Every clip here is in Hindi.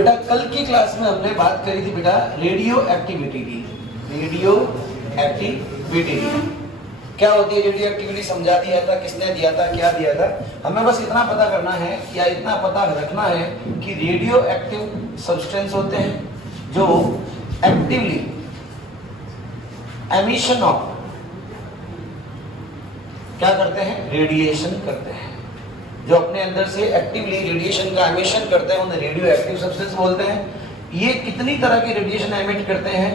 बेटा कल की क्लास में हमने बात करी थी बेटा रेडियो एक्टिविटी की। रेडियो एक्टिविटी क्या होती है? रेडियो एक्टिविटी समझा दिया था, किसने दिया था, क्या दिया था। हमें बस इतना पता करना है या इतना पता रखना है कि रेडियो एक्टिव सब्सटेंस होते हैं जो एक्टिवली एमिशन ऑफ क्या करते हैं? रेडिएशन करते हैं। जो अपने अंदर से एक्टिवली रेडिएशन का एमिशन करते हैं उन्हें रेडियो एक्टिव सब्सटेंस बोलते हैं। ये कितनी तरह की रेडिएशन एमिट करते हैं?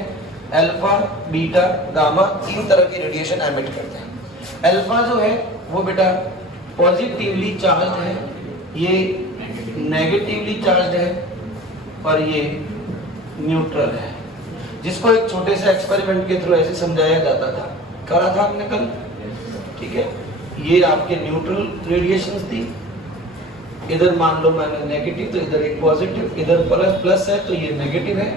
अल्फा, बीटा, गामा, 3 तरह की रेडिएशन एमिट करते हैं। अल्फा जो है वो बेटा पॉजिटिवली चार्ज है, ये नेगेटिवली चार्ज है और ये न्यूट्रल है, जिसको एक छोटे से एक्सपेरिमेंट के थ्रू ऐसे समझाया जाता था। करा था हमने कल, ठीक है। ये आपके न्यूट्रल रेडिएशंस थी। इधर मान लो मैंने नेगेटिव तो इधर एक पॉजिटिव, इधर प्लस है तो ये नेगेटिव है,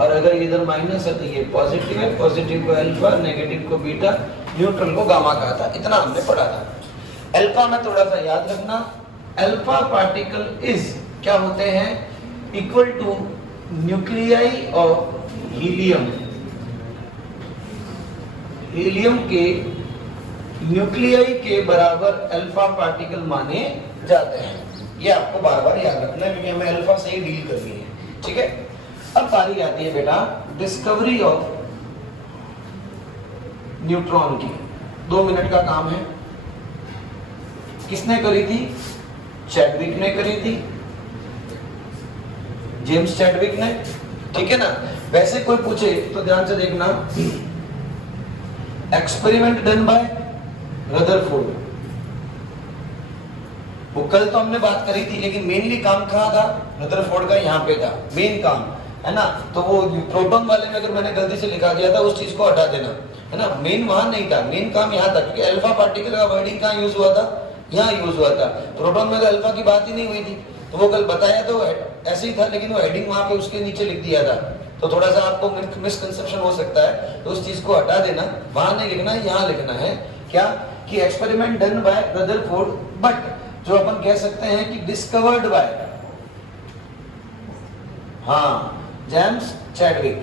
और अगर इधर माइनस है तो ये पॉजिटिव है। पॉजिटिव को अल्फा, नेगेटिव को बीटा, न्यूट्रल को गामा कहा था। इतना हमने पढ़ा था। अल्फा में थोड़ा सा याद रखना, अल्फा पार्टिकल इज क्या होते हैं? Equal two nuclei of helium. Helium के न्यूक्लियाई के बराबर अल्फा पार्टिकल माने जाते हैं। ये आपको बार बार याद रखना है क्योंकि हमें अल्फा से ही डील करनी है, ठीक है। अब बारी आती है बेटा डिस्कवरी ऑफ न्यूट्रॉन की। 2 मिनट का काम है। किसने करी थी? चैडविक ने करी थी, जेम्स चैडविक ने, ठीक है ना। वैसे कोई पूछे तो ध्यान से देखना, एक्सपेरिमेंट डन बाय रदरफोर्ड। वो कल तो हमने बात करी थी, लेकिन मेनली काम कहाँ था? रदरफोर्ड का यहाँ पे था मेन काम, है ना। तो वो प्रोटॉन वाले में अगर मैंने गलती से लिखा दिया था उस चीज को हटा देना, है ना। मेन वहां नहीं था, मेन काम यहाँ था, क्योंकि अल्फा पार्टिकल का वर्डिंग कहाँ यूज हुआ था? यहाँ यूज हुआ था। प्रोटॉन में तो अल्फा की बात ही नहीं हुई थी, तो वो कल बताया तो ऐसे ही था, लेकिन वो हेडिंग वहां पे उसके नीचे लिख दिया था, तो थोड़ा सा आपको मिसकंसेप्शन हो सकता है, तो उस चीज को हटा देना। वहां नहीं लिखना, यहाँ लिखना है क्या कि experiment done by Rutherford, but जो अपन कह सकते हैं कि डिस्कवर्ड बाय जेम्स चैडविक।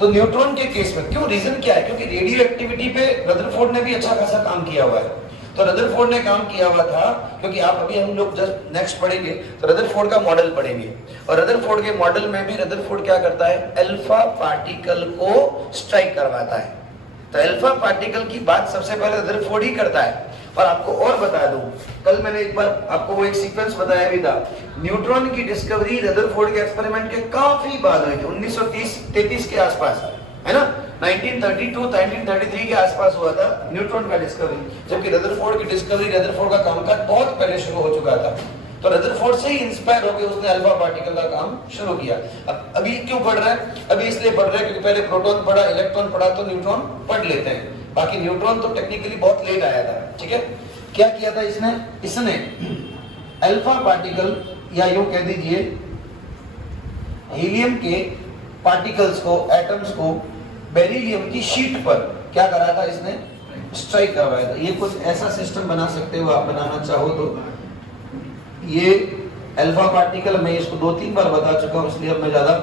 तो न्यूट्रॉन के केस में क्यों, रीजन क्या है? क्योंकि रेडियो एक्टिविटी पे रदरफोर्ड ने भी अच्छा खासा काम किया हुआ है। तो रदरफोर्ड ने काम किया हुआ था, क्योंकि आप अभी हम लोग जस्ट नेक्स्ट पढ़ेंगे तो रदरफोर्ड का मॉडल पढ़ेंगे, और रदरफोर्ड के मॉडल में भी रदरफोर्ड क्या करता है? अल्फा पार्टिकल को स्ट्राइक करवाता है। तो अल्फा पार्टिकल की बात सबसे पहले रदरफोर्ड ही करता है। और आपको और बता दूं, कल मैंने एक बार आपको वो एक सीक्वेंस बताया भी था। न्यूट्रॉन की डिस्कवरी रदरफोर्ड के एक्सपेरिमेंट के काफी बाद हुई थी, 1933 के आसपास, है ना। 1932-1933 के आसपास हुआ था न्यूट्रॉन का डिस्कवरी, जबकि रदरफोर्ड की डिस्कवरी, रदरफोर्ड का कामकाज बहुत पहले शुरू हो चुका था। तो रदरफोर्ड से ही इंस्पायर होकर उसने अल्फा पार्टिकल का काम शुरू किया। अब अभी क्यों पढ़ रहा है? अभी इसलिए पढ़ रहा है क्योंकि पहले प्रोटॉन पढ़ा, इलेक्ट्रॉन पढ़ा, तो न्यूट्रॉन पढ़ लेते हैं। बाकी न्यूट्रॉन तो टेक्निकली बहुत लेट आया था, ठीक है। क्या किया था इसने अल्फा पार्टिकल, या यूं कह दीजिए हीलियम के पार्टिकल्स को, एटम्स को बेरिलियम की शीट पर क्या करा था? इसने स्ट्राइक करवाया था। ये कुछ ऐसा सिस्टम बना सकते हो आप, बनाना चाहो तो। ये अल्फा पार्टिकल, मैं इसको 2-3 बार बता चुका हूं, इसलिए अब मैं ज्यादा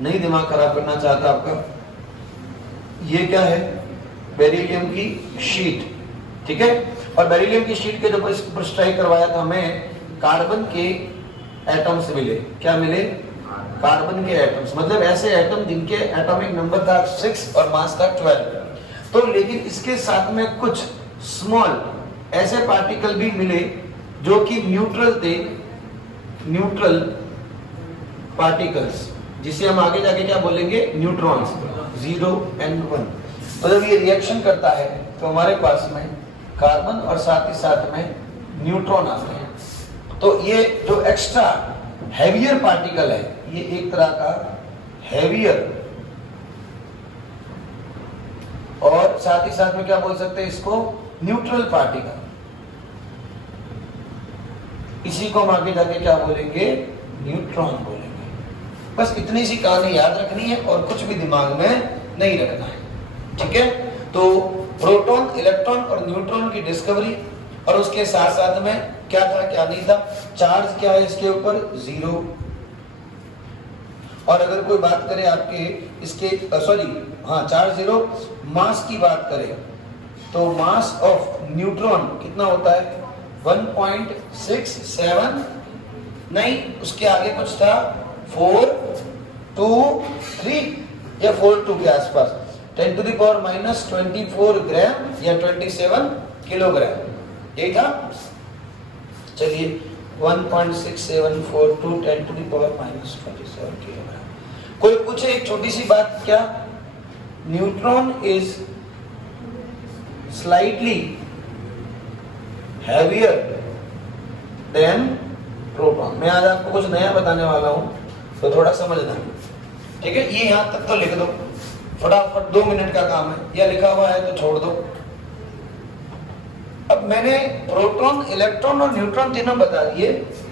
नहीं दिमाग खराब करना चाहता आपका। ये क्या है? बेरिलियम की शीट, ठीक है। और बेरिलियम की शीट के जब इस पर स्ट्राइक करवाया था, हमें कार्बन के एटम्स मिले। क्या मिले? कार्बन के एटम्स, मतलब ऐसे एटम जिनके एटॉमिक नंबर था 6 और मास था 12। तो लेकिन इसके साथ में कुछ स्मॉल ऐसे पार्टिकल भी मिले जो कि न्यूट्रल थे, न्यूट्रल पार्टिकल्स, जिसे हम आगे जाके क्या बोलेंगे? Neutrons, 0 and 1। तो जब ये रिएक्शन करता है तो हमारे पास में कार्बन और साथ ही साथ में न्यूट्रॉन आते हैं। तो ये जो एक्स्ट्रा हैवियर पार्टिकल है, ये एक तरह का हैवियर, और साथ ही साथ में क्या बोल सकते हैं इसको? Neutral particle. इसी को हम आगे जाके क्या बोलेंगे? न्यूट्रॉन बोलेंगे। बस इतनी सी कहानी याद रखनी है और कुछ भी दिमाग में नहीं रखना है, ठीक है। तो प्रोटॉन, इलेक्ट्रॉन और न्यूट्रॉन की डिस्कवरी, और उसके साथ साथ में क्या था क्या नहीं था, चार्ज क्या है इसके ऊपर, 0। और अगर कोई बात करे आपके इसके चार्ज 0, मास की बात करें तो मास ऑफ न्यूट्रॉन कितना होता है, 1.67, नहीं उसके आगे कुछ था 423 या 42 के आसपास, 10⁻⁻24 ग्राम या 27 किलोग्राम, यही था। चलिए 1.6742 10⁻⁻27 किलोग्राम। कोई पूछे एक छोटी सी बात, क्या neutron is slightly heavier than proton. मैं आज आपको कुछ नया बताने वाला हूं तो थोड़ा समझना, ठीक है। ये यहां तक तो लिख दो फटाफट, 2 मिनट का काम है, या लिखा हुआ है तो छोड़ दो। अब मैंने प्रोटॉन, इलेक्ट्रॉन और न्यूट्रॉन तीनों बता दिए।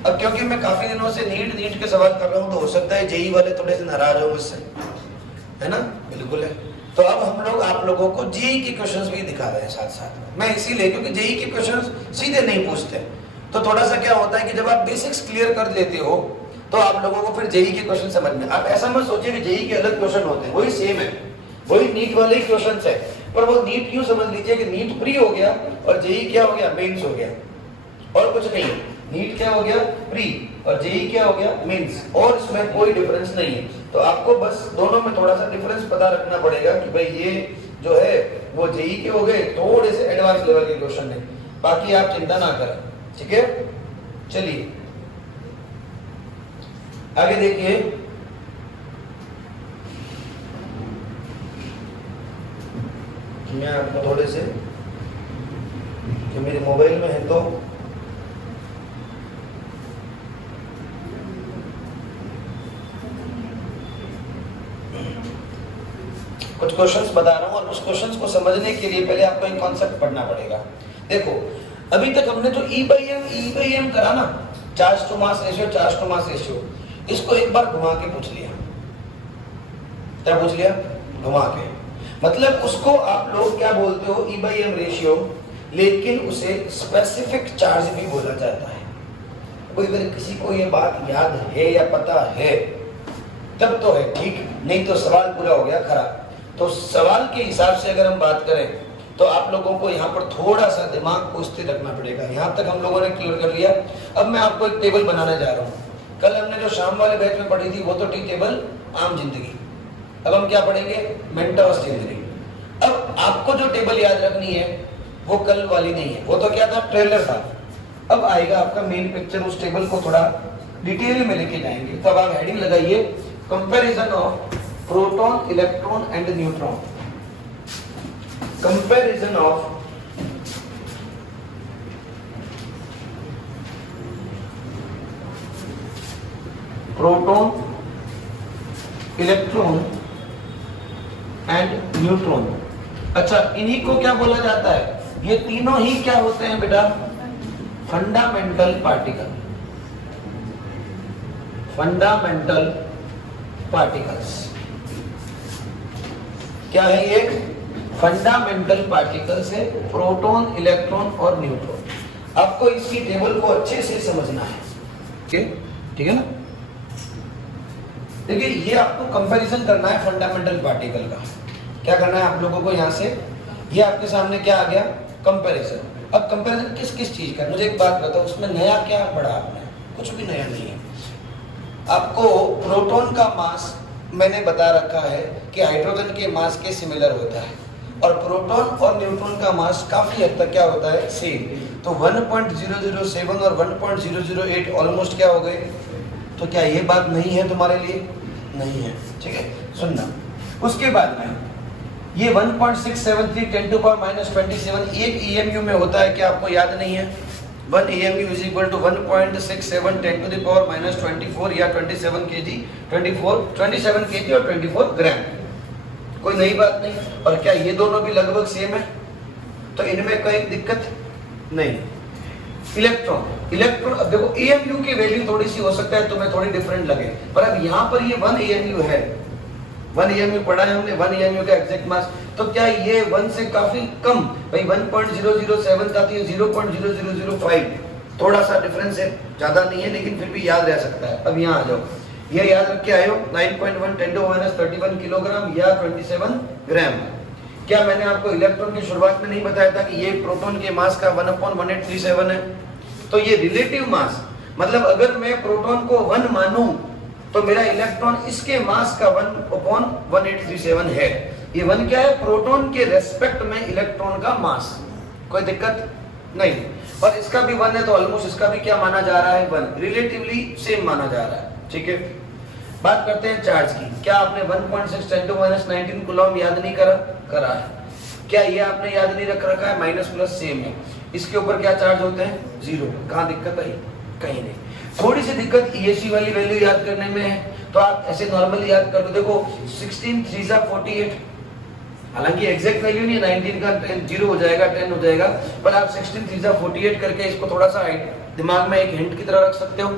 अब क्योंकि मैं काफी दिनों से नीट के सवाल कर रहा हूं तो हो सकता है जेई वाले थोड़े से नाराज हो मुझसे, है ना, बिल्कुल है। तो अब हम लोग आप लोगों को जेई के क्वेश्चंस भी दिखा रहे हैं साथ साथ में। मैं इसीलिए, क्योंकि जेई के क्वेश्चंस सीधे नहीं पूछते, तो थोड़ा सा क्या होता है कि जब आप बेसिक्स क्लियर कर लेते हो तो आप लोगों को फिर जेई के क्वेश्चन समझ में। आप ऐसा मत सोचिए कि जेई के अलग क्वेश्चन होते हैं, वही सेम है, वही नीट वाले ही क्वेश्चन है, पर वो नीट क्यों समझ लीजिए कि नीट प्री हो गया और जेई क्या हो गया, मेंस हो गया, और कुछ नहीं। नीट क्या हो गया, प्री, और जेई क्या हो गया, मेंस, और इसमें कोई डिफरेंस नहीं है। तो आपको बस दोनों में थोड़ा सा डिफरेंस पता रखना पड़ेगा कि भाई ये जो है वो जेई के हो गए, थोड़े से एडवांस लेवल के क्वेश्चन है, बाकी आप चिंता ना करें, ठीक है। चलिए आगे देखिए, मैं आपको थोड़े से, कि मेरे मोबाइल में है तो कुछ क्वेश्चंस बता रहा हूं, और उस क्वेश्चंस को समझने के लिए पहले आपको एक कॉन्सेप्ट पढ़ना पड़ेगा। देखो अभी तक हमने जो E/m करा ना, चार्ज टू मास रेशियो, इसको एक बार घुमा के पूछ लिया। क्या पूछ लिया, घुमा के, मतलब उसको आप लोग क्या बोलते हो, E/m रेशियो, लेकिन उसे स्पेसिफिक चार्ज भी बोला जाता है। कोई अगर किसी को ये बात याद है या पता है तब तो है ठीक, नहीं तो सवाल पूरा हो गया खराब। तो सवाल के हिसाब से अगर हम बात करें तो आप लोगों को यहाँ पर थोड़ा सा दिमाग को स्थिर रखना पड़ेगा। यहाँ तक हम लोगों ने क्लियर कर लिया। अब मैं आपको एक टेबल बनाने जा रहा हूँ। कल हमने जो शाम वाले बैच में पढ़ी थी वो तो थी टेबल आम जिंदगी, अब हम क्या पढ़ेंगे, मेंटोस जिंदगी। अब आपको जो टेबल याद रखनी है वो कल वाली नहीं है, वो तो क्या था, ट्रेलर था। अब आएगा आपका मेन पिक्चर, उस टेबल को थोड़ा डिटेल में लेके जाएंगे। तब आप हेडिंग लगाइए, comparison of proton, electron and neutron. Comparison of proton, electron and neutron. अच्छा, इन्हीं को क्या बोला जाता है, ये तीनों ही क्या होते हैं बेटा, फंडामेंटल पार्टिकल। फंडामेंटल पार्टिकल्स क्या है, ये फंडामेंटल पार्टिकल्स है, प्रोटॉन, इलेक्ट्रॉन और न्यूट्रॉन। आपको इसकी टेबल को अच्छे से समझना है, ठीक है ना। देखिए ये आपको कंपैरिजन करना है फंडामेंटल पार्टिकल का। क्या करना है आप लोगों को, यहां से ये आपके सामने क्या आ गया, कंपैरिजन। अब कंपैरिजन किस किस चीज का, मुझे एक बात बताओ, उसमें नया क्या पढ़ा आपने, कुछ भी नया नहीं है। आपको प्रोटॉन का मास मैंने बता रखा है कि हाइड्रोजन के मास के सिमिलर होता है, और प्रोटॉन और न्यूट्रॉन का मास काफी हद तक क्या होता है, सेम। तो 1.007 और 1.008 ऑलमोस्ट क्या हो गए। तो क्या ये बात नहीं है तुम्हारे लिए, नहीं है, ठीक है, सुनना। उसके बाद में ये 1.673 10⁻⁻27 एक EMU में होता है, क्या आपको याद नहीं है। 1 EMU is equal to 1.67 10⁻⁻24 या 27 kg, 27 kg और 24 ग्राम। कोई नई बात नहीं। और क्या ये दोनों भी लगभग सेम है, तो इनमें कोई दिक्कत नहीं। इलेक्ट्रॉन अब देखो EMU की वैल्यू थोड़ी सी हो सकता है तुम्हें थोड़ी डिफरेंट लगे, पर अब यहाँ पर ये 1 EMU है, 1 EMU पढ़ा है हमने, 1 EMU का एग्जैक्ट मास। तो क्या ये 1 से काफी कम, भाई 1.007 था तो ये 0.0005, थोड़ा सा डिफरेंस है, ज्यादा नहीं है, लेकिन फिर भी याद रह सकता है। अब यहाँ आ जाओ, ये याद रख के आए हो 9.1 × 10⁻³ किलोग्राम या 27 ग्राम। क्या मैंने आपको इलेक्ट्रॉन की शुरुआत में नहीं बताया था कि ये प्रोटॉन के मास का 1/1837 है? तो ये रिलेटिव मास, मतलब अगर मैं प्रोटॉन को 1 मानूं तो मेरा इलेक्ट्रॉन इसके मास का 1/1837 है। ये 1 क्या है? प्रोटॉन के रेस्पेक्ट में इलेक्ट्रॉन का मास। कोई दिक्कत नहीं। और इसका भी 1 है तो ऑलमोस्ट इसका भी क्या माना जा रहा है? 1, रिलेटिवली सेम माना जा रहा है। ठीक है, बात करते हैं चार्ज की। क्या आपने 1.6 × 10⁻19 कूलम याद नहीं करा है? क्या ये आपने याद नहीं रखा है? माइनस प्लस सेम है। इसके ऊपर क्या चार्ज होते हैं? 0। कहाँ दिक्कत आई? कहीं नहीं। थोड़ी सी दिक्कत ESC वाली वैल्यू याद करने में है, तो आप ऐसे नॉर्मली याद कर लो। देखो 16 3 48, हालांकि एग्जैक्ट वैल्यू नहीं है, 19 का 0 हो जाएगा, 10 हो जाएगा, पर आप 16 3 48 करके इसको थोड़ा सा दिमाग में एक हिंट की तरह रख सकते हो।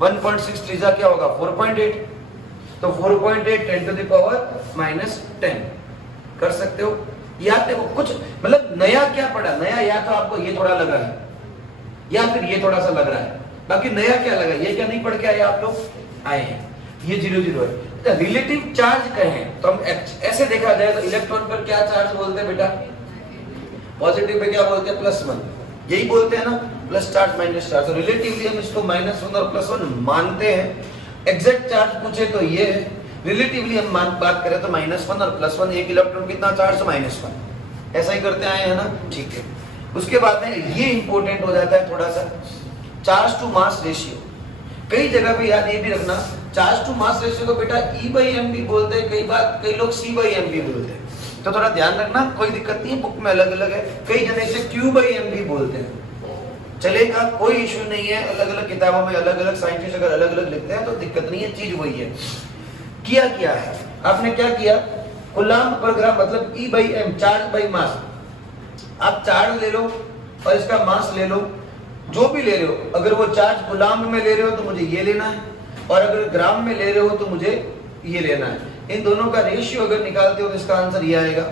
1.6 3 क्या होगा? 4.8, तो 4.8 10⁻⁻10 कर सकते हो। या देखो कुछ मतलब नया क्या पड़ा? नया या तो आपको ये थोड़ा लगा है या फिर ये थोड़ा सा लग रहा है, बाकी नया क्या लगा? ये क्या नहीं पढ़ के आए आप लोग? आए हैं। ये 0 0 है। रिलेटिव चार्ज कहें तो हम ऐसे देखा जाए तो इलेक्ट्रॉन पर क्या चार्ज बोलते हैं बेटा? पॉजिटिव पे क्या बोलते हैं? +1, यही बोलते हैं ना, प्लस चार्ज माइनस चार्ज। तो रिलेटिवली हम इसको -1 और +1 मानते हैं। एग्जैक्ट चार्ज पूछे तो ये है, रिलेटिवली हम बात करें तो -1 और +1। एक इलेक्ट्रॉन कितना चार्ज? -1। ऐसा ही करते आए हैं ना, ठीक है। उसके बाद में ये इंपॉर्टेंट हो जाता है थोड़ा सा, चार्ज टू मास रेशियो। कई जगह पे याद ये भी रखना, चार्ज टू मास रेशियो को बेटा E/m भी बोलते हैं, कई लोग C/m भी बोलते हैं, तो थोड़ा ध्यान रखना। कोई दिक्कत नहीं है, बुक में अलग अलग है। कई जने इसे Q/m भी बोलते हैं, चलेगा, कोई इश्यू नहीं है। अलग अलग किताबों में अलग अलग साइंटिस्ट अगर अलग अलग लिखते हैं तो दिक्कत नहीं है, चीज वही है। किया है आपने, क्या किया? कूलम्ब पर ग्राम मतलब E/m, चार्ज बाई मास। आप चार्ज ले लो और इसका मास ले लो, जो भी ले रहे हो। अगर वो चार्ज कूलम्ब में ले रहे हो तो मुझे ये लेना है, और अगर ग्राम में ले रहे हो तो मुझे ये लेना है। इन दोनों का रेशियो अगर निकालते हो तो इसका आंसर ये आएगा।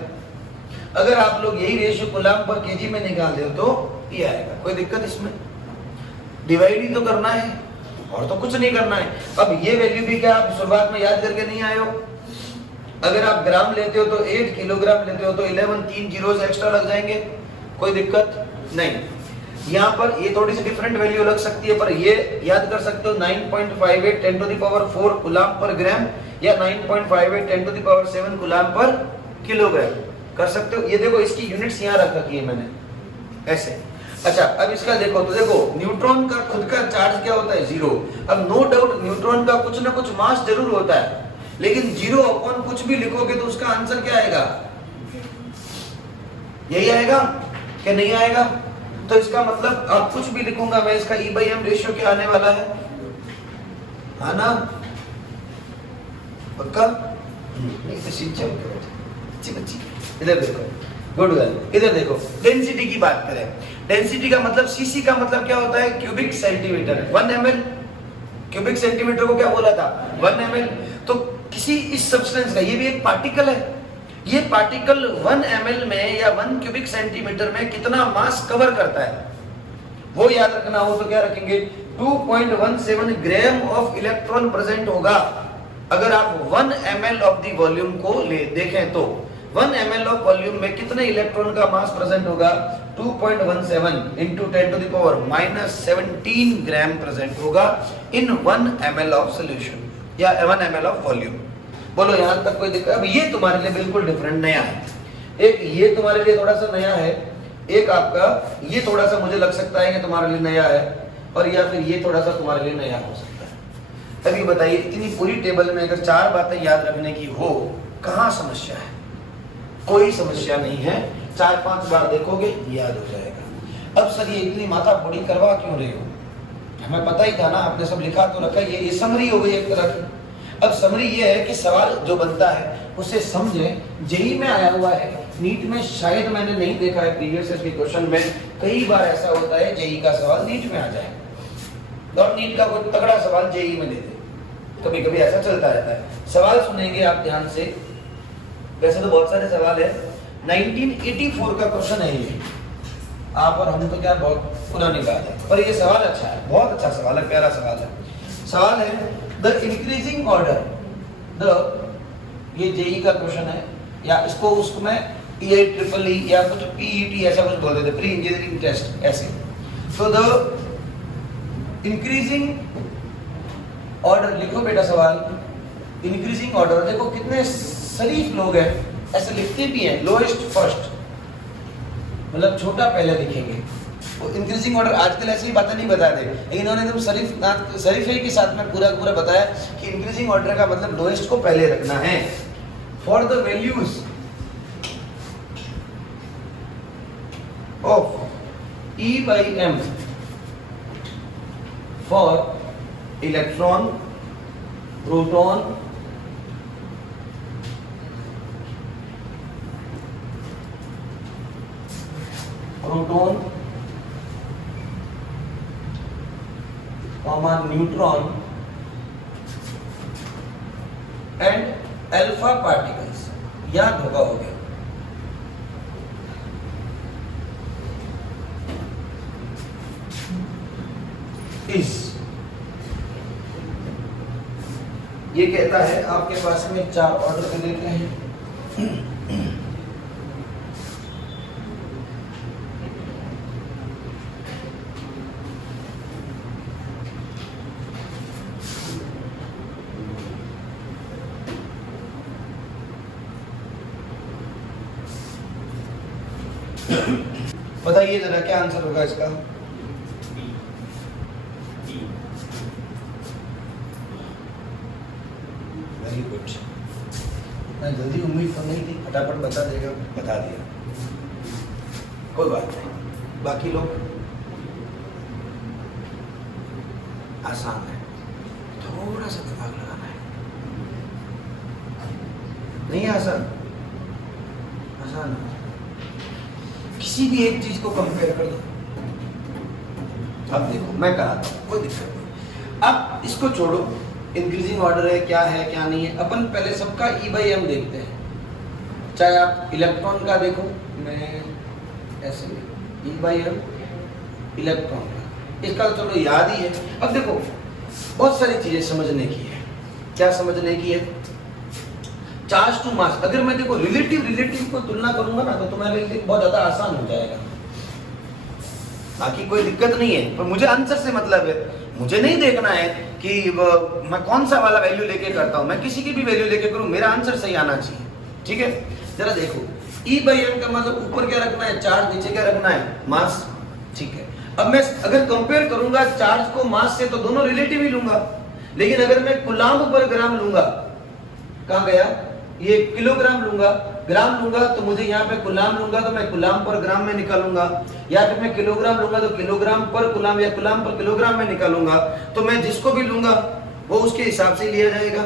अगर आप लोग यही रेशियो कूलम्ब पर केजी में निकालते हो तो ये आएगा। कोई दिक्कत इसमें? डिवाइड ही तो करना है और तो कुछ नहीं करना है। अब ये वैल्यू भी क्या आप शुरुआत में याद करके नहीं आए हो? अगर आप ग्राम लेते हो तो 8 किलोग्राम लेते हो तो 11 3 जीरोस एक्स्ट्रा लग जाएंगे। कोई दिक्कत नहीं। यहाँ पर ये थोड़ी सी डिफरेंट वैल्यू लग सकती है, पर ये याद कर सकते हो 9.58 10⁻⁴ कूलम्ब पर ग्राम या 9.58 10⁻⁷ कूलम्ब पर किलोग्राम कर सकते हो। ये देखो इसकी यूनिट्स यहाँ रख रखी है मैंने ऐसे। अच्छा, अब इसका देखो तो देखो न्यूट्रॉन का खुद का चार्ज क्या होता है? 0। अब नो डाउट न्यूट्रॉन का कुछ ना कुछ मास जरूर होता है, लेकिन 0 अपॉन कुछ भी लिखोगे तो उसका आंसर क्या आएगा? यही आएगा क्या? नहीं आएगा। तो इसका मतलब आप कुछ भी लिखूंगा मैं, इसका E/m रेशियो क्या आने वाला है? हाँ ना, पक्का? इधर देखो, गुड गर्ल, इधर देखो। डेंसिटी की बात करें, डेंसिटी का मतलब सीसी का मतलब क्या होता है? Cubic centimetre. 1 ml, cubic centimetre को क्या बोला था? 1 ml। तो किसी इस सब्सटेंस का, ये भी एक पार्टिकल है, ये पार्टिकल 1 ml में या 1 क्यूबिक सेंटीमीटर में कितना मास कवर करता है वो याद रखना हो तो क्या रखेंगे? 2.17 ग्राम ऑफ इलेक्ट्रॉन प्रेजेंट होगा। अगर आप 1 ml ऑफ द वॉल्यूम को ले देखें तो 1 ml ऑफ वॉल्यूम में कितने इलेक्ट्रॉन का मास प्रेजेंट होगा? 2.17 into 10⁻⁻17 ग्राम प्रेजेंट होगा इन 1 ml ऑफ सॉल्यूशन या 1 ml ऑफ वॉल्यूम। बोलो यहां तक कोई दिक्कत? अब ये तुम्हारे लिए बिल्कुल डिफरेंट नया है। एक ये तुम्हारे लिए थोड़ा सा नया है, एक आपका ये थोड़ा सा मुझे लग सकता है कि तुम्हारे लिए नया है, और या फिर ये थोड़ा सा तुम्हारे लिए नया हो सकता है। अभी बताइए, इतनी पूरी टेबल में अगर 4 बातें याद रखने की हो, कहाँ समस्या है? कोई समस्या नहीं है। 4-5 बार देखोगे याद हो जाएगा। अब सर ये इतनी माथा फोड़ी करवा क्यों रहे हो? हमें पता ही था ना, आपने सब लिखा तो रखा। ये समरी हो गई एक तरह की। अब समरी ये है कि सवाल जो बनता है उसे समझे। जेई में आया हुआ है, नीट में शायद मैंने नहीं देखा है प्रीवियस ईयर के क्वेश्चन में। कई बार ऐसा होता है जेई का सवाल नीट में आ जाए और नीट का कोई तगड़ा सवाल जेई में दे दे, कभी कभी ऐसा चलता रहता है। सवाल सुनेंगे आप ध्यान से, वैसे तो बहुत सारे सवाल है। 1984 का क्वेश्चन है ये। आप और हम तो क्या बहुत पुनः निकाल है। पर ये सवाल अच्छा है, बहुत अच्छा सवाल है, प्यारा सवाल है। सवाल है द इंक्रीजिंग ऑर्डर, ये जेई का क्वेश्चन है, या इसको उसमें EI ट्रिपल ई या कुछ PET ऐसा कुछ बोलते थे, प्री इंजीनियरिंग टेस्ट ऐसे। तो द इंक्रीजिंग ऑर्डर लिखो बेटा सवाल, इंक्रीजिंग ऑर्डर। देखो कितने शरीफ लोग हैं, ऐसे लिखते भी हैं, लोएस्ट फर्स्ट, मतलब छोटा पहले लिखेंगे। वो इंक्रीजिंग ऑर्डर आजकल ऐसी ही बातें नहीं बताते, लेकिन इन्होंने एकदम शरीफे के साथ में पूरा पूरा बताया कि इंक्रीजिंग ऑर्डर का मतलब लोएस्ट को पहले रखना है। For the values of E/m for electron, proton, neutron and alpha particles, यहां धोखा हो गया। ये कहता है आपके पास में 4 ऑर्डर कर देते हैं। बताइए जरा क्या आंसर होगा इसका। वेरी गुड, मैं जल्दी उम्मीद तो नहीं थी, फटाफट बता देगा, बता दिया, कोई बात नहीं। बाकी लोग आसान है, थोड़ा सा दिमाग लगाना है, नहीं आसान, आसान है। किसी भी एक चीज को कंपेयर कर दो, अब देखो मैं कराता हूं, कोई दिक्कत नहीं। अब इसको छोड़ो, इंक्रीजिंग ऑर्डर है क्या नहीं है, अपन पहले सबका E/m देखते हैं। चाहे आप इलेक्ट्रॉन का देखो, मैं ऐसे E/m इलेक्ट्रॉन का, इसका तो चलो याद ही है। अब देखो बहुत सारी चीजें समझने की है। क्या समझने की है? Charge to mass. अगर मैं देखो रिलेटिव को तुलना करूंगा ना, तो तुम्हारे लिए बहुत ज्यादा आसान हो जाएगा, बाकी कोई दिक्कत नहीं है। पर मुझे आंसर से मतलब है, मुझे नहीं देखना है कि मैं कौन सा वाला वैल्यू लेके करता हूं, मैं किसी की भी वैल्यू लेके करूं, मेरा आंसर सही आना चाहिए। ठीक है, जरा देखो E/m का मतलब ऊपर क्या रखना है, चार्ज, नीचे क्या रखना है, मास। ठीक है, अब मैं अगर कंपेयर करूंगा चार्ज को मास से, तो दोनों रिलेटिव ही लूंगा। लेकिन अगर मैं कूलाम्ब पर ग्राम लूंगा, कहां गया ये, किलोग्राम लूंगा, ग्राम लूंगा, तो मुझे यहाँ पे कूलाम्ब लूंगा तो मैं कूलाम्ब पर ग्राम में निकालूंगा, या फिर मैं किलोग्राम लूंगा तो किलोग्राम पर कूलाम्ब या कूलाम्ब पर किलोग्राम में निकालूंगा। तो मैं जिसको भी लूंगा वो उसके हिसाब से लिया जाएगा।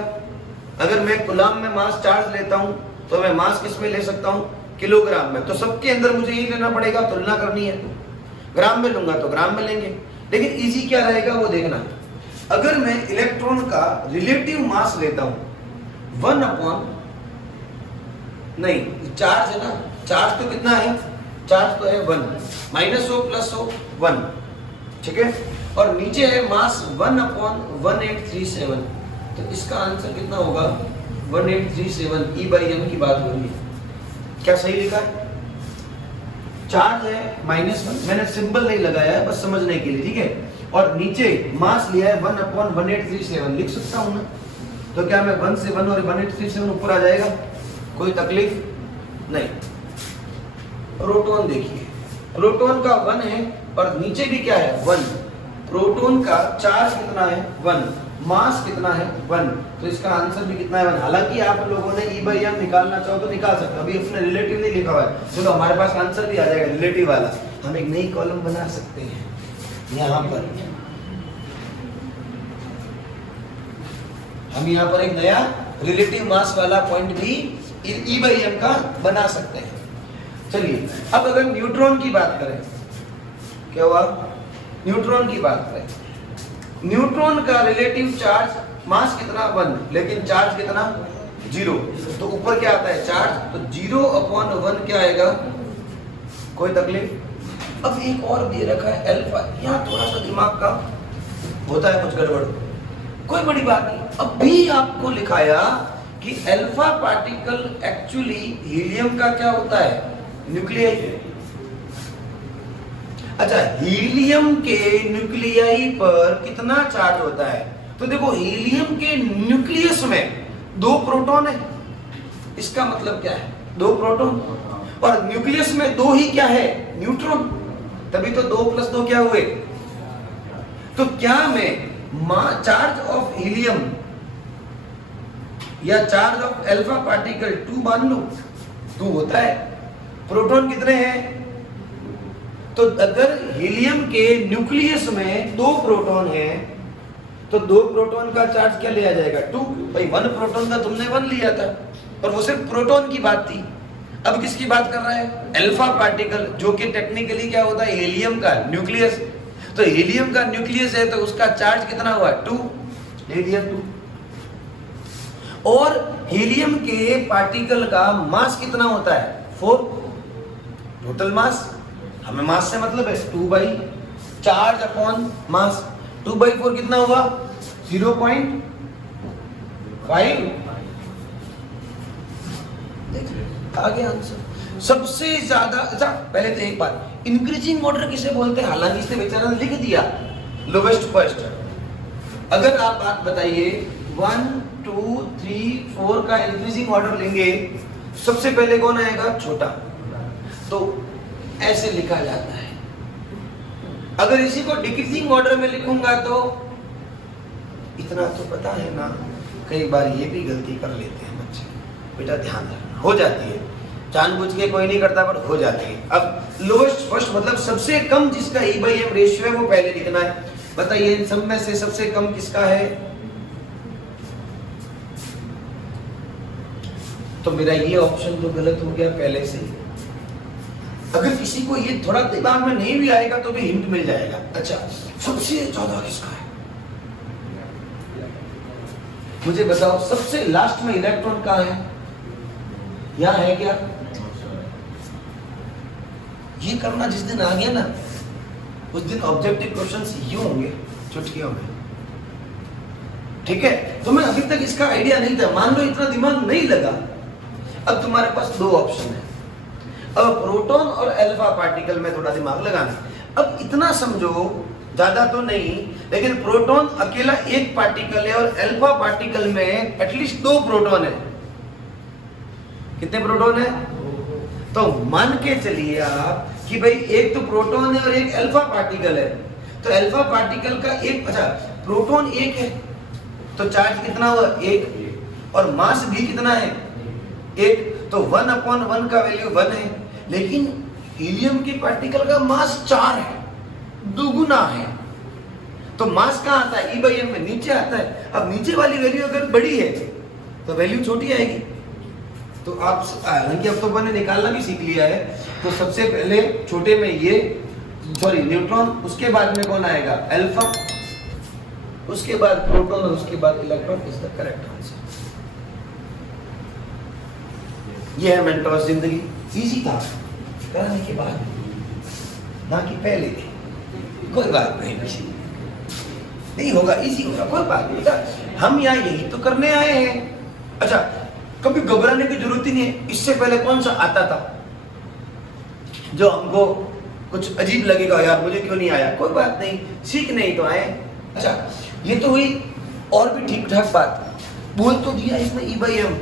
अगर मैं कूलाम्ब में मास चार्ज लेता हूं, तो मैं मास किस में ले सकता हूं, किलोग्राम में। तो सबके अंदर मुझे यही लेना पड़ेगा, तुलना करनी है। ग्राम में लूंगा तो ग्राम में लेंगे, लेकिन इजी क्या रहेगा वो देखना। अगर मैं इलेक्ट्रॉन का रिलेटिव मास लेता हूं 1 नहीं, चार्ज है ना, चार्ज तो कितना है, चार्ज तो है 1, माइनस हो प्लस हो 1, ठीक है। और नीचे है मास 1/1837, तो इसका आंसर कितना होगा 1837। E/m की बात हो रही है, क्या सही लिखा है? चार्ज है -1, मैंने सिंबल नहीं लगाया है बस समझने के लिए, ठीक है। और नीचे मास लिया है 1/1837, लिख सकता हूं ना। तो क्या मैं 1 से 1 और 1837 ऊपर आ जाएगा, कोई तकलीफ नहीं। प्रोटॉन देखिए, प्रोटॉन का 1 है और नीचे भी क्या है 1। प्रोटॉन का चार्ज कितना है 1, मास कितना है 1, तो इसका आंसर भी कितना है 1। हालांकि आप लोगों ने E/m निकालना चाहो तो निकाल सकते हो, अभी अपने रिलेटिव नहीं लिखा हुआ है, चलो हमारे पास आंसर भी आ जाएगा रिलेटिव वाला। हम एक नई कॉलम बना सकते हैं यहाँ पर, हम यहाँ पर एक नया रिलेटिव मास वाला पॉइंट भी E/m का बना सकते हैं। चलिए अब अगर न्यूट्रॉन की बात करें, क्या हुआ, न्यूट्रॉन की बात करें, न्यूट्रॉन का रिलेटिव चार्ज मास कितना 1, लेकिन चार्ज कितना 0, तो ऊपर क्या आता है चार्ज, तो 0/1 क्या आएगा, कोई तकलीफ। अब एक और दे रखा है अल्फा, यहाँ थोड़ा सा दिमाग का होता है कुछ गड़बड़, कोई बड़ी बात नहीं। अब भी आपको लिखाया कि अल्फा पार्टिकल एक्चुअली हीलियम का क्या होता है, न्यूक्लियाई। अच्छा, हीलियम के न्यूक्लियाई पर कितना चार्ज होता है? तो देखो हीलियम के न्यूक्लियस में 2 प्रोटॉन है, इसका मतलब क्या है, 2 प्रोटॉन, और न्यूक्लियस में 2 ही क्या है, न्यूट्रॉन, तभी तो 2 + 2 क्या हुए। तो क्या मैं चार्ज ऑफ हीलियम या चार्ज ऑफ अल्फा पार्टिकल 2 मान लूं? 2 होता है। प्रोटॉन कितने हैं? तो अगर हीलियम के न्यूक्लियस में 2 प्रोटॉन है तो 2 प्रोटॉन का चार्ज क्या लिया जाएगा, 2। भाई 1 प्रोटॉन का तुमने 1 लिया था, और वो सिर्फ प्रोटॉन की बात थी। अब किसकी बात कर रहा है, अल्फा पार्टिकल, जो कि टेक्निकली क्या होता है, हीलियम का न्यूक्लियस। तो हीलियम का न्यूक्लियस है तो उसका चार्ज कितना हुआ, 2, हीलियम 2। और हीलियम के पार्टिकल का मास कितना होता है, 4, टोटल मास। हमें मास से मतलब है 2 चार्ज अपॉन मास, 2/4 कितना होगा, 0.5। आगे आंसर सबसे ज्यादा। अच्छा पहले तो एक बात, इंक्रीजिंग ऑर्डर किसे बोलते हैं, हालांकि इसने बेचारा लिख दिया लोवेस्ट फर्स्ट। अगर आप बात बताइए 1 2 3 4 का इंक्रीजिंग ऑर्डर लेंगे, सबसे पहले कौन आएगा, छोटा, तो ऐसे लिखा जाता है। अगर इसी को डिक्रीजिंग ऑर्डर में लिखूंगा तो इतना तो पता है ना, कई बार ये भी गलती कर लेते हैं बच्चे, बेटा ध्यान रखना, हो जाती है, जानबूझ के कोई नहीं करता पर हो जाती है। अब लोएस्ट फर्स्ट मतलब सबसे कम जिसका E/M रेशियो है वो पहले लिखना है। बताइए इन सब में से सबसे कम किसका है, तो मेरा ये ऑप्शन तो गलत हो गया पहले से। अगर किसी को ये थोड़ा दिमाग में नहीं भी आएगा तो भी हिंट मिल जाएगा। अच्छा सबसे ज्यादा किसका है, मुझे बताओ, सबसे लास्ट में इलेक्ट्रॉन कहाँ है, यहां है क्या? ये करना जिस दिन आ गया ना, उस दिन ऑब्जेक्टिव क्वेश्चंस यूं होंगे चुटकियों में, ठीक है? तुम्हें अभी तक इसका आइडिया नहीं था, मान लो इतना दिमाग नहीं लगा, अब तुम्हारे पास 2 ऑप्शन है। अब प्रोटॉन और अल्फा पार्टिकल में थोड़ा दिमाग लगाना। अब इतना समझो, ज्यादा तो नहीं, लेकिन प्रोटॉन अकेला एक पार्टिकल है और अल्फा पार्टिकल में एटलीस्ट 2 प्रोटॉन है। कितने प्रोटॉन है? तो मान के चलिए आप कि भाई एक तो प्रोटॉन है और एक अल्फा पार्टिकल है, तो अल्फा पार्टिकल का एक, अच्छा प्रोटॉन 1 है तो चार्ज कितना हुआ, 1, और मास भी कितना है, 1, तो 1/1 का वैल्यू 1 है। लेकिन हीलियम के पार्टिकल का मास 4 है, दुगुना है, तो मास कहाँ आता है, E/M में नीचे आता है। अब नीचे वाली वैल्यू अगर बड़ी है तो वैल्यू छोटी आएगी। तो आप हालांकि अब तो मैंने निकालना भी सीख लिया है, तो सबसे पहले छोटे में ये सॉरी न्यूट्रॉन, उसके बाद में कौन आएगा, अल्फा, उसके बाद प्रोटॉन और उसके बाद electron is the correct answer. ये है मेंटोस जिंदगी, इजी था कराने के बाद, ना कि पहले। कोई बात नहीं होगा, इजी होगा, कोई बात नहीं, हम यहाँ यही तो करने आए हैं। अच्छा कभी घबराने की जरूरत ही नहीं है। इससे पहले कौन सा आता था जो हमको कुछ अजीब लगेगा, यार मुझे क्यों नहीं आया, कोई बात नहीं, सीखने ही तो आए। अच्छा ये तो हुई और भी ठीक ठाक बात, बोल तो दिया इसने E/M।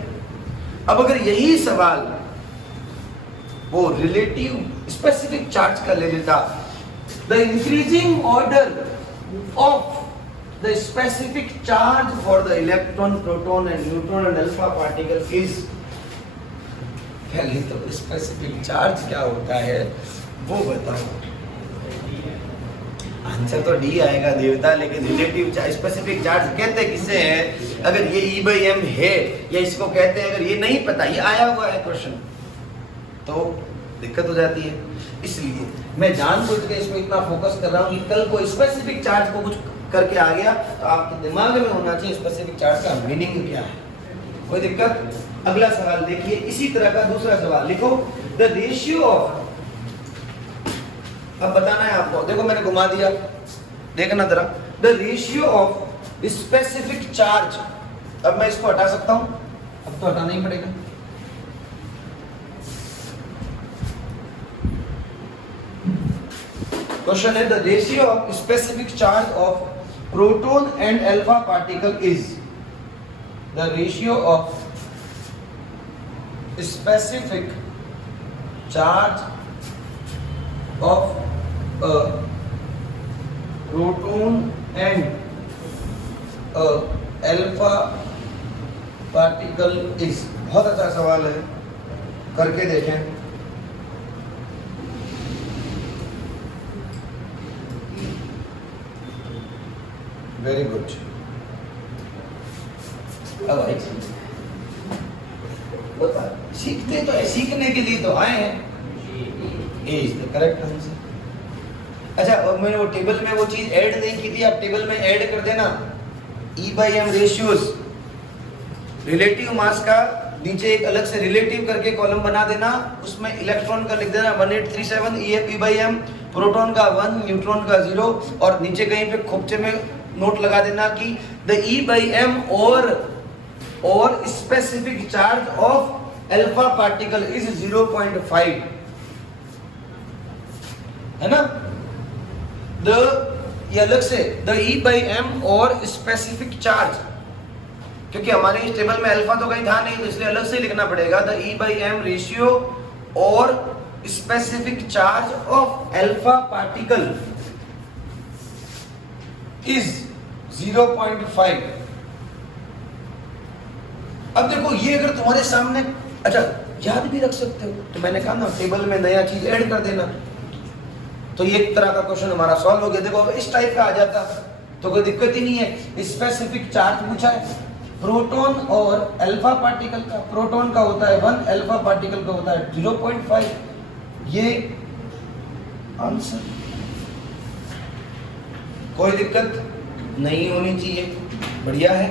अब अगर यही सवाल वो रिलेटिव स्पेसिफिक चार्ज का ले लेता, the increasing order of the specific charge for the electron, proton and neutron and alpha particle is, पहले तो specific charge क्या होता है वो बताओ। आंसर तो डी आएगा देवता, लेकिन रिलेटिव चार्ज, स्पेसिफिक चार्ज कहते किससे है, अगर ये E/M है या इसको कहते हैं, अगर ये नहीं पता, ये आया हुआ है क्वेश्चन, तो दिक्कत हो जाती है। इसलिए मैं जानबूझ के इसमें इतना फोकस कर रहा हूँ कि कल को स्पेसिफिक चार्ज को कुछ करके आ गया तो आपके दिमाग में होना चाहिए स्पेसिफिक चार्ज का मीनिंग क्या है। कोई दिक्कत? अगला सवाल देखिए, इसी तरह का दूसरा सवाल लिखो, द रेशियो ऑफ अब बताना है आपको, देखो मैंने घुमा दिया, देखना जरा, the ratio of specific charge, अब मैं इसको हटा सकता हूं, अब तो हटाना ही पड़ेगा, क्वेश्चन है the ratio of specific charge of proton and alpha particle is, the ratio of specific charge of a proton and a alpha particle is, बहुत अच्छा सवाल है, करके देखें। Very good. अब आइए सीखते तो है, सीखने के लिए तो आए हैं। ए इज द करेक्ट आंसर। अच्छा, और मैंने वो टेबल में वो चीज ऐड नहीं की थी, आप टेबल में ऐड कर देना E/m रेशियोज, रिलेटिव मास का नीचे एक अलग से रिलेटिव करके कॉलम बना देना, उसमें इलेक्ट्रॉन का लिख देना 1837 E/m, प्रोटॉन का 1, न्यूट्रॉन का 0, और नीचे कहीं पे खोपचे में नोट लगा देना कि द E/m और specific charge of alpha particle is 0.5, है ना। ये अलग से द E/m और स्पेसिफिक चार्ज, क्योंकि हमारे इस टेबल में अल्फा तो कहीं था नहीं, तो इसलिए अलग से लिखना पड़ेगा द E/m रेशियो और specific charge of alpha particle is 0.5। अब देखो ये अगर तुम्हारे सामने, अच्छा याद भी रख सकते हो, तो मैंने कहा ना टेबल में नया चीज ऐड कर देना, तो ये एक तरह का क्वेश्चन हमारा सॉल्व हो गया। देखो अब इस टाइप का आ जाता तो कोई दिक्कत ही नहीं है। स्पेसिफिक चार्ज पूछा है प्रोटॉन और अल्फा पार्टिकल का, प्रोटॉन का होता है 1, अल्फा पार्टिकल का होता है 0.5, ये आंसर, कोई दिक्कत नहीं होनी चाहिए, बढ़िया है।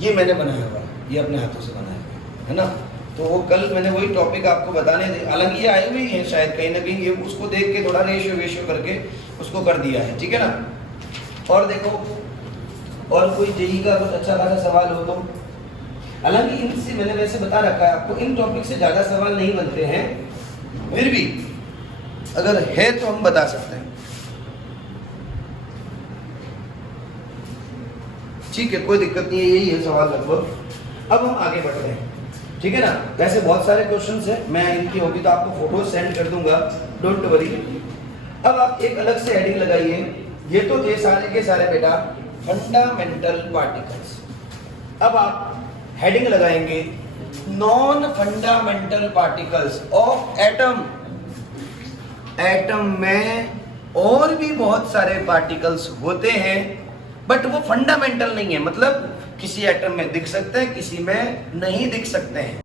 ये मैंने बनाया हुआ, ये अपने हाथों से बनाया हुआ है ना। तो वो कल मैंने वही टॉपिक आपको बताने थे, हालांकि ये आए हुए हैं शायद कहीं ना कहीं, ये उसको देख के थोड़ा रेशियो करके उसको कर दिया है, ठीक है ना। और देखो और कोई जेई का कुछ अच्छा खासा सवाल हो तो, हालांकि इनसे मैंने वैसे बता रखा है आपको, इन टॉपिक से ज़्यादा सवाल नहीं बनते हैं, फिर भी अगर है तो हम बता सकते हैं, ठीक है, कोई दिक्कत नहीं है, यही है सवाल लगभग। अब हम आगे बढ़ रहे हैं, ठीक है ना। वैसे बहुत सारे क्वेश्चंस हैं, मैं इनकी होगी तो आपको फोटो सेंड कर दूंगा, डोंट वरी। अब आप एक अलग से हेडिंग लगाइए, ये तो थे सारे के सारे बेटा फंडामेंटल पार्टिकल्स। अब आप हेडिंग लगाएंगे non fundamental particles of atom. Atom में और भी बहुत सारे पार्टिकल्स होते हैं, बट वो फंडामेंटल नहीं है, मतलब किसी एटम में दिख सकते हैं, किसी में नहीं दिख सकते हैं।